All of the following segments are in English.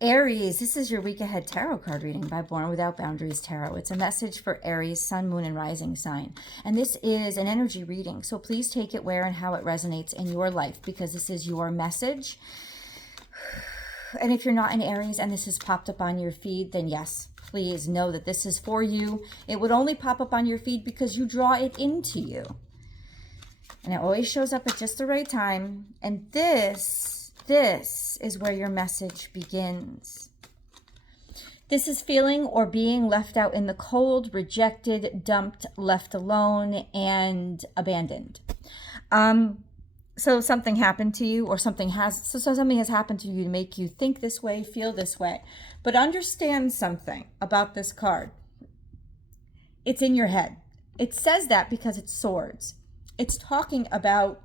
Aries, this is your week ahead tarot card reading by Born Without Boundaries Tarot. It's a message for Aries, sun, moon, and rising sign. And this is an energy reading. So please take it where and how it resonates in your life, because this is your message. And if you're not in Aries and this has popped up on your feed, then yes, please know that this is for you. It would only pop up on your feed because you draw it into you. And it always shows up at just the right time. And this is where your message begins. This is feeling or being left out in the cold, rejected, dumped, left alone, and abandoned. So something happened to you, or something has happened to you to make you think this way, feel this way. But understand something about this card. It's in your head. It says that because it's swords. It's talking about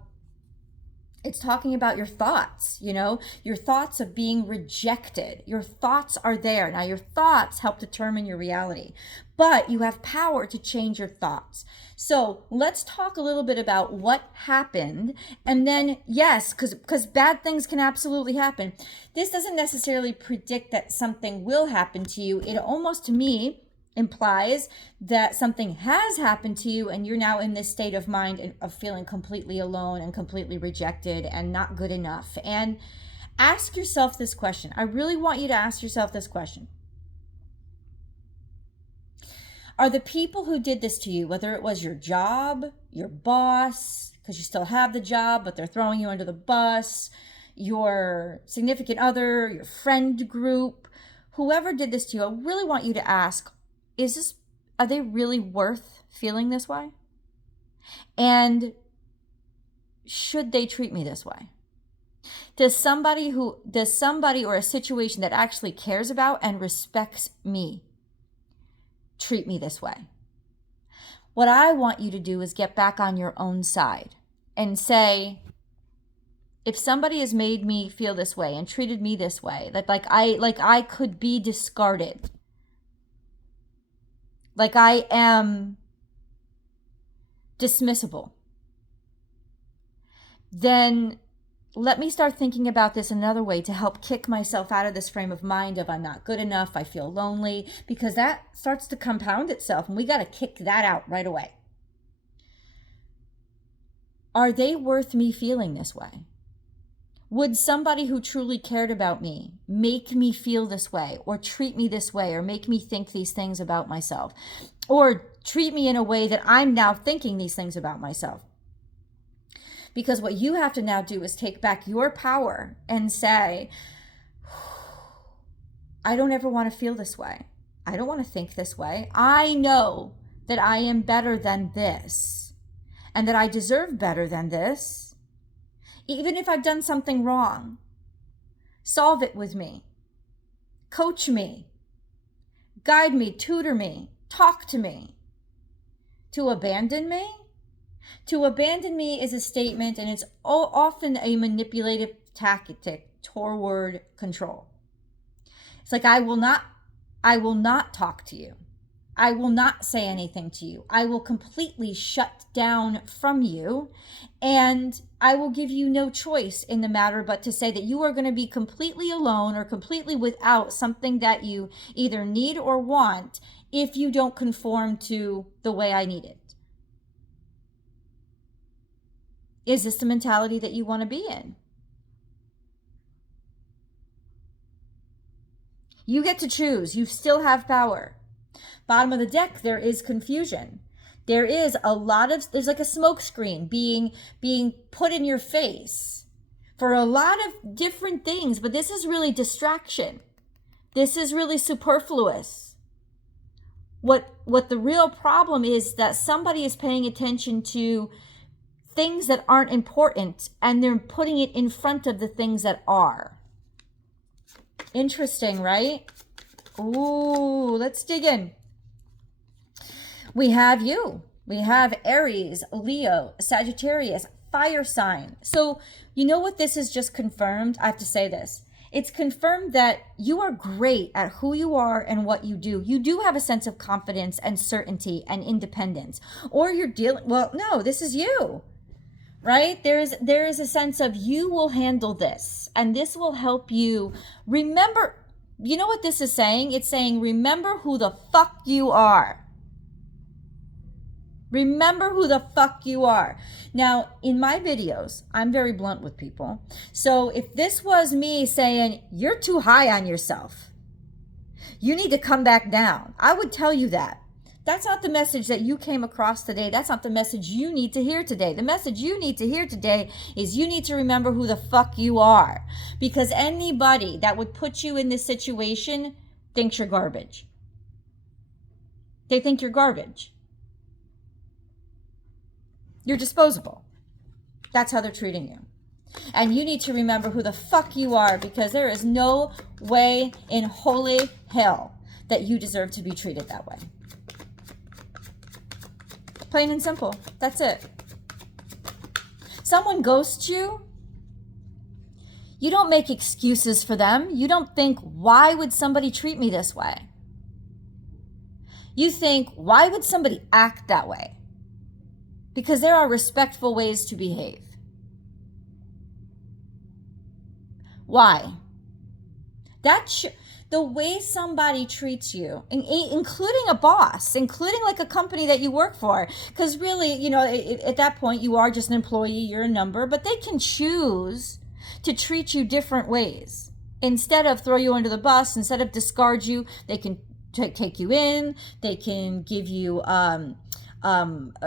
your thoughts, your thoughts of being rejected. Your thoughts are there. Now, your thoughts help determine your reality, but you have power to change your thoughts. So let's talk a little bit about what happened. And then, yes, because bad things can absolutely happen. This doesn't necessarily predict that something will happen to you. It almost, to me, implies that something has happened to you and you're now in this state of mind of feeling completely alone and completely rejected and not good enough. And ask yourself this question. I really want you to ask yourself this question. Are the people who did this to you, whether it was your job, your boss, because you still have the job, but they're throwing you under the bus, your significant other, your friend group, whoever did this to you, I really want you to ask, are they really worth feeling this way? And should they treat me this way? Does somebody or a situation that actually cares about and respects me treat me this way? What I want you to do is get back on your own side and say, if somebody has made me feel this way and treated me this way, that like I could be discarded, like I am dismissible, then let me start thinking about this another way to help kick myself out of this frame of mind of I'm not good enough, I feel lonely, because that starts to compound itself and we got to kick that out right away. Are they worth me feeling this way? Would somebody who truly cared about me make me feel this way, or treat me this way, or make me think these things about myself, or treat me in a way that I'm now thinking these things about myself? Because what you have to now do is take back your power and say, I don't ever want to feel this way. I don't want to think this way. I know that I am better than this and that I deserve better than this. Even if I've done something wrong, solve it with me. Coach me. Guide me, tutor me, talk to me. To abandon me? To abandon me is a statement, and it's often a manipulative tactic toward control. It's like, I will not talk to you. I will not say anything to you. I will completely shut down from you, and I will give you no choice in the matter but to say that you are going to be completely alone or completely without something that you either need or want if you don't conform to the way I need it. Is this the mentality that you want to be in? You get to choose. You still have power. Bottom of the deck, there is confusion. There is there's like a smoke screen being put in your face for a lot of different things, but this is really distraction. This is really superfluous. What the real problem is that somebody is paying attention to things that aren't important and they're putting it in front of the things that are. Interesting, right? Ooh, let's dig in. We have you. We have Aries, Leo, Sagittarius, fire sign. So you know what this is just confirmed? I have to say this. It's confirmed that you are great at who you are and what you do. You do have a sense of confidence and certainty and independence. Or you're dealing, well, no, this is you, right? There is a sense of you will handle this, and this will help you. Remember, You know what this is saying? It's saying, remember who the fuck you are. Remember who the fuck you are. Now, in my videos, I'm very blunt with people. So if this was me saying, you're too high on yourself, you need to come back down, I would tell you that. That's not the message that you came across today. That's not the message you need to hear today. The message you need to hear today is you need to remember who the fuck you are. Because anybody that would put you in this situation thinks you're garbage. They think you're garbage. You're disposable. That's how they're treating you. And you need to remember who the fuck you are, because there is no way in holy hell that you deserve to be treated that way. Plain and simple. That's it. Someone ghosts you. You don't make excuses for them. You don't think, why would somebody treat me this way? You think, why would somebody act that way? Because there are respectful ways to behave. Why? The way somebody treats you, including a boss, including like a company that you work for, because really, you know, at that point you are just an employee, you're a number, but they can choose to treat you different ways. Instead of throw you under the bus, instead of discard you, they can take you in, they can give you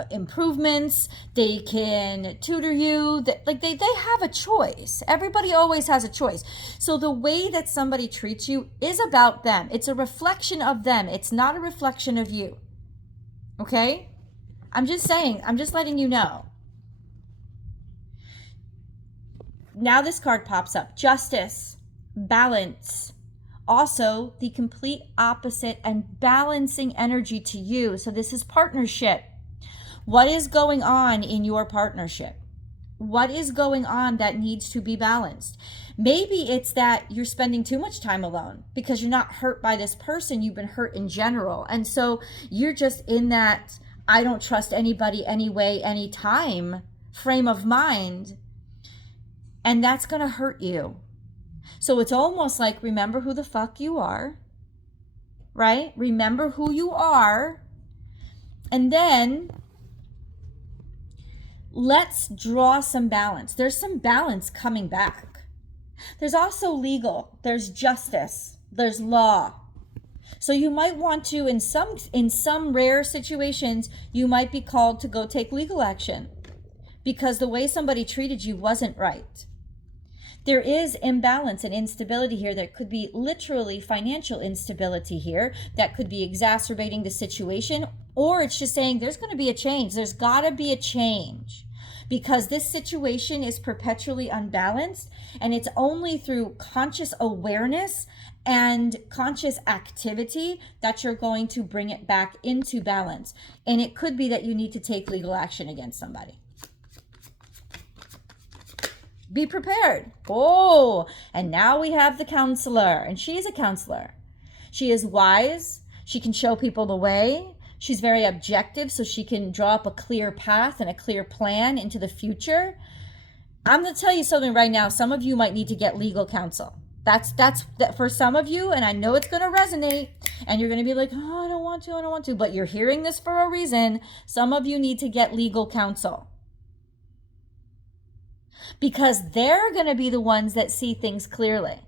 improvements, they can tutor you, like they have a choice. Everybody always has a choice. So the way that somebody treats you is about them. It's a reflection of them. It's not a reflection of you. Okay? I'm just saying, I'm just letting you know. Now this card pops up. Justice, balance. Also, the complete opposite and balancing energy to you. So this is partnership. What is going on in your partnership? What is going on that needs to be balanced? Maybe it's that you're spending too much time alone because you're not hurt by this person. You've been hurt in general. And so you're just in that I don't trust anybody anyway, anytime frame of mind. And that's going to hurt you. So it's almost like, remember who the fuck you are, right? Remember who you are. And then let's draw some balance. There's some balance coming back. There's also legal. There's justice. There's law. So you might want to, in some rare situations, you might be called to go take legal action because the way somebody treated you wasn't right. There is imbalance and instability here. There could be literally financial instability here that could be exacerbating the situation, or it's just saying there's going to be a change. There's got to be a change because this situation is perpetually unbalanced, and it's only through conscious awareness and conscious activity that you're going to bring it back into balance. And it could be that you need to take legal action against somebody. Be prepared. Oh, and now we have the counselor, and she's a counselor. She is wise. She can show people the way. She's very objective, so she can draw up a clear path and a clear plan into the future. I'm going to tell you something right now. Some of you might need to get legal counsel. That's for some of you, and I know it's going to resonate, and you're going to be like, oh, I don't want to, but you're hearing this for a reason. Some of you need to get legal counsel. Because they're going to be the ones that see things clearly.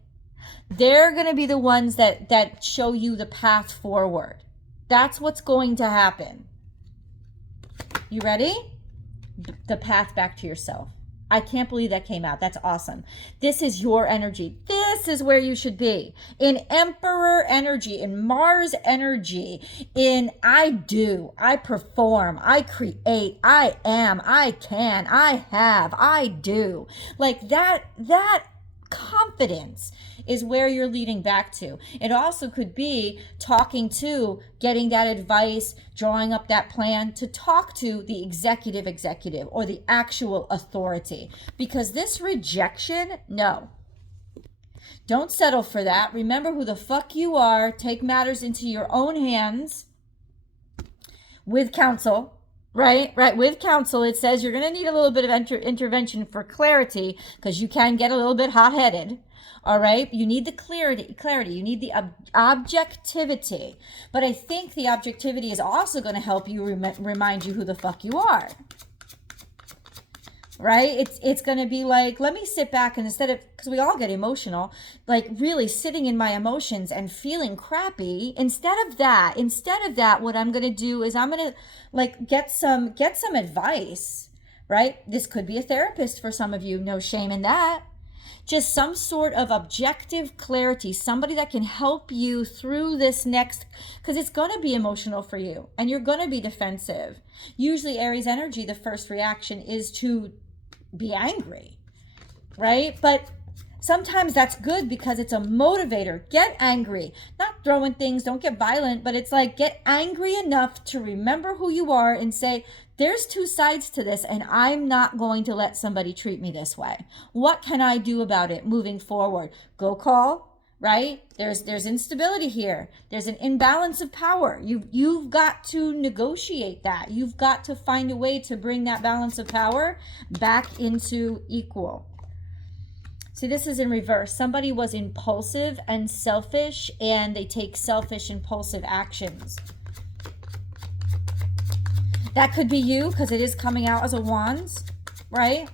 They're going to be the ones that show you the path forward. That's what's going to happen. You ready? The path back to yourself. I can't believe that came out. That's awesome. This is your energy. This is where you should be. In Emperor energy, in Mars energy, in I do, I perform, I create, I am, I can, I have, I do. Like that confidence is where you're leading back to. It also could be talking to, getting that advice, drawing up that plan to talk to the executive or the actual authority. Because this rejection, no. Don't settle for that. Remember who the fuck you are. Take matters into your own hands with counsel, Right. With counsel, it says you're going to need a little bit of intervention for clarity, because you can get a little bit hot-headed. All right. You need the clarity. You need the objectivity. But I think the objectivity is also going to help you remind you who the fuck you are. Right? It's going to be like, let me sit back, and instead of, because we all get emotional, like really sitting in my emotions and feeling crappy, instead of that, what I'm going to do is I'm going to like get some advice, right? This could be a therapist for some of you, no shame in that. Just some sort of objective clarity, somebody that can help you through this next, because it's going to be emotional for you and you're going to be defensive. Usually Aries energy, the first reaction is to be angry, right? But sometimes that's good because it's a motivator. Get angry, not throwing things, don't get violent, but it's like get angry enough to remember who you are and say, there's two sides to this, and I'm not going to let somebody treat me this way. What can I do about it moving forward? Go call, right? There's instability here. There's an imbalance of power. You've got to negotiate that. You've got to find a way to bring that balance of power back into equal. See, this is in reverse. Somebody was impulsive and selfish, and they take selfish, impulsive actions. That could be you, because it is coming out as a wands, right?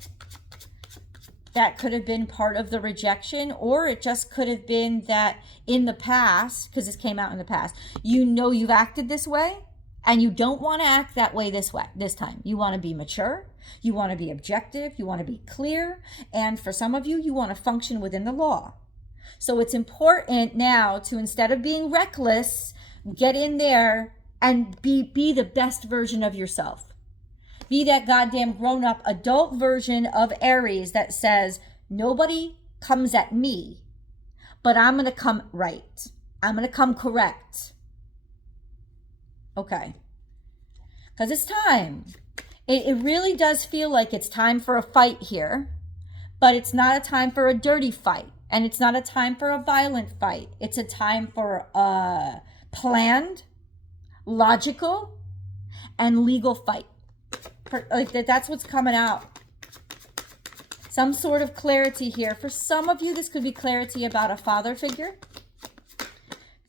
That could have been part of the rejection, or it just could have been that in the past, because this came out in the past, you know you've acted this way, and you don't want to act that way this time. You want to be mature, you want to be objective, you want to be clear, and for some of you, you want to function within the law. So it's important now to, instead of being reckless, get in there and be the best version of yourself. Be that goddamn grown-up adult version of Aries that says, nobody comes at me, but I'm going to come right. I'm going to come correct. Okay. Because it's time. It really does feel like it's time for a fight here, but it's not a time for a dirty fight. And it's not a time for a violent fight. It's a time for a planned, logical, and legal fight. Like that's what's coming out. Some sort of clarity here. For some of you, this could be clarity about a father figure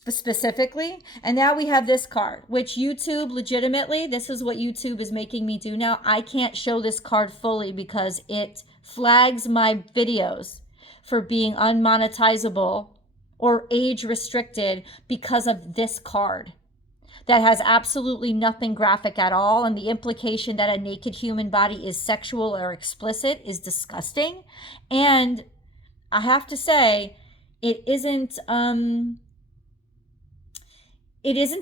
specifically. And now we have this card, which YouTube legitimately, this is what YouTube is making me do now. I can't show this card fully because it flags my videos for being unmonetizable or age restricted because of this card. That has absolutely nothing graphic at all, and the implication that a naked human body is sexual or explicit is disgusting. And I have to say, it isn't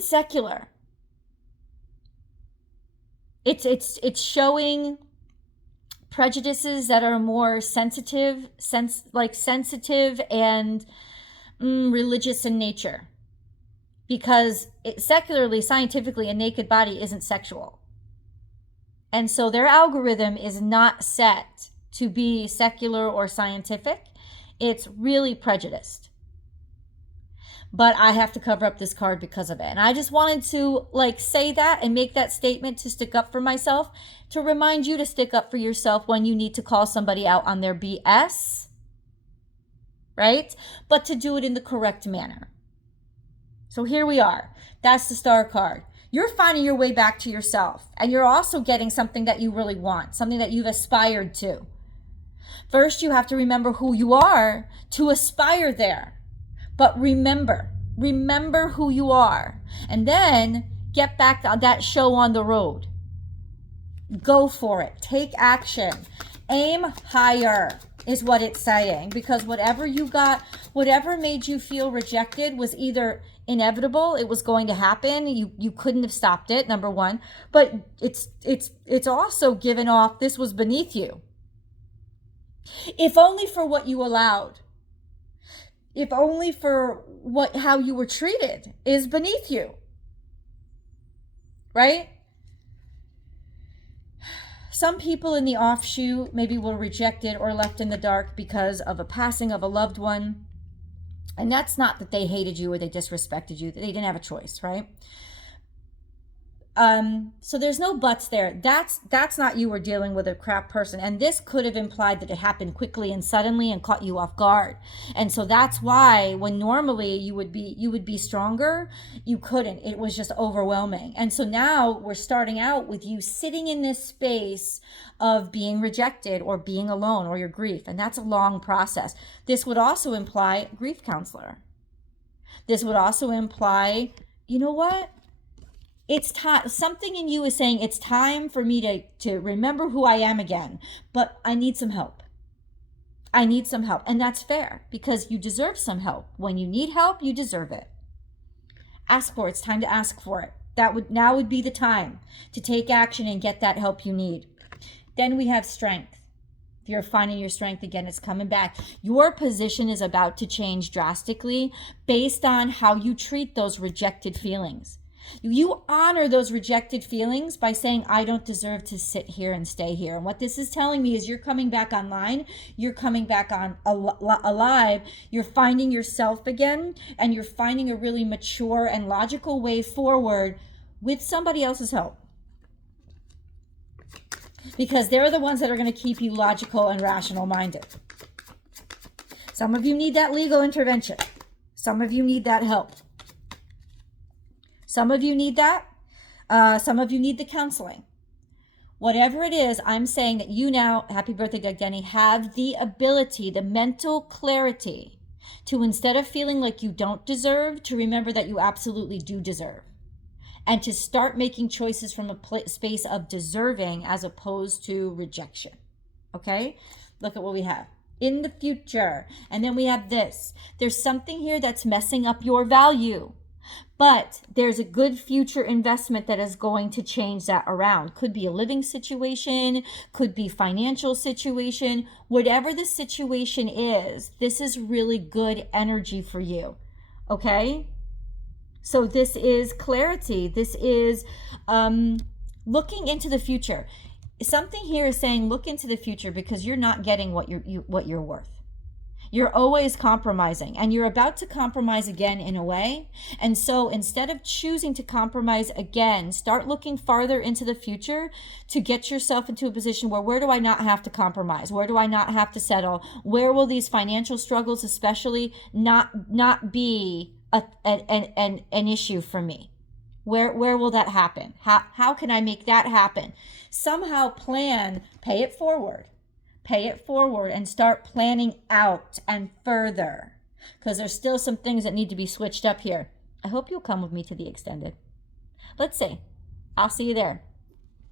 secular. It's showing prejudices that are more sensitive and religious in nature. Because secularly, scientifically, a naked body isn't sexual. And so their algorithm is not set to be secular or scientific. It's really prejudiced. But I have to cover up this card because of it. And I just wanted to say that and make that statement to stick up for myself, to remind you to stick up for yourself when you need to call somebody out on their BS, right? But to do it in the correct manner. So here we are. That's the Star card. You're finding your way back to yourself. And you're also getting something that you really want, something that you've aspired to. First, you have to remember who you are to aspire there. But remember who you are. And then get back on that show on the road. Go for it. Take action. Aim higher is what it's saying. Because whatever you got, whatever made you feel rejected was either inevitable, it was going to happen, you couldn't have stopped it, number one, but it's also given off, this was beneath you, if only for what you allowed, if only for how you were treated is beneath you, right? Some people in the offshoot maybe were rejected or left in the dark because of a passing of a loved one. And that's not that they hated you or they disrespected you. They didn't have a choice, right? So there's no buts there. That's not you were dealing with a crap person. And this could have implied that it happened quickly and suddenly and caught you off guard. And so that's why when normally you would be stronger, you couldn't. It was just overwhelming. And so now we're starting out with you sitting in this space of being rejected or being alone or your grief. And that's a long process. This would also imply grief counselor. This would also imply, you know what? It's time. Something in you is saying it's time for me to remember who I am again, but I need some help. I need some help. And that's fair because you deserve some help. When you need help, you deserve it. Ask for it. It's time to ask for it. Now would be the time to take action and get that help you need. Then we have strength. You're finding your strength again. It's coming back. Your position is about to change drastically based on how you treat those rejected feelings. You honor those rejected feelings by saying, I don't deserve to sit here and stay here. And what this is telling me is you're coming back online. You're coming back on alive. You're finding yourself again. And you're finding a really mature and logical way forward with somebody else's help. Because they're the ones that are going to keep you logical and rational minded. Some of you need that legal intervention. Some of you need that help. Some of you need that. Some of you need the counseling. Whatever it is, I'm saying that you now, happy birthday, Doug Denny, have the ability, the mental clarity to, instead of feeling like you don't deserve, to remember that you absolutely do deserve. And to start making choices from a space of deserving as opposed to rejection. Okay? Look at what we have. In the future. And then we have this. There's something here that's messing up your value. But there's a good future investment that is going to change that around. Could be a living situation, could be financial situation. Whatever the situation is, this is really good energy for you. Okay? So this is clarity. This is looking into the future. Something here is saying look into the future because you're not getting what you're worth. You're always compromising, and you're about to compromise again in a way. And so instead of choosing to compromise again, start looking farther into the future to get yourself into a position where do I not have to compromise? Where do I not have to settle? Where will these financial struggles especially not be an issue for me? Where will that happen? How can I make that happen? Somehow pay it forward. Pay it forward and start planning out and further, because there's still some things that need to be switched up here. I hope you'll come with me to the extended. Let's see. I'll see you there.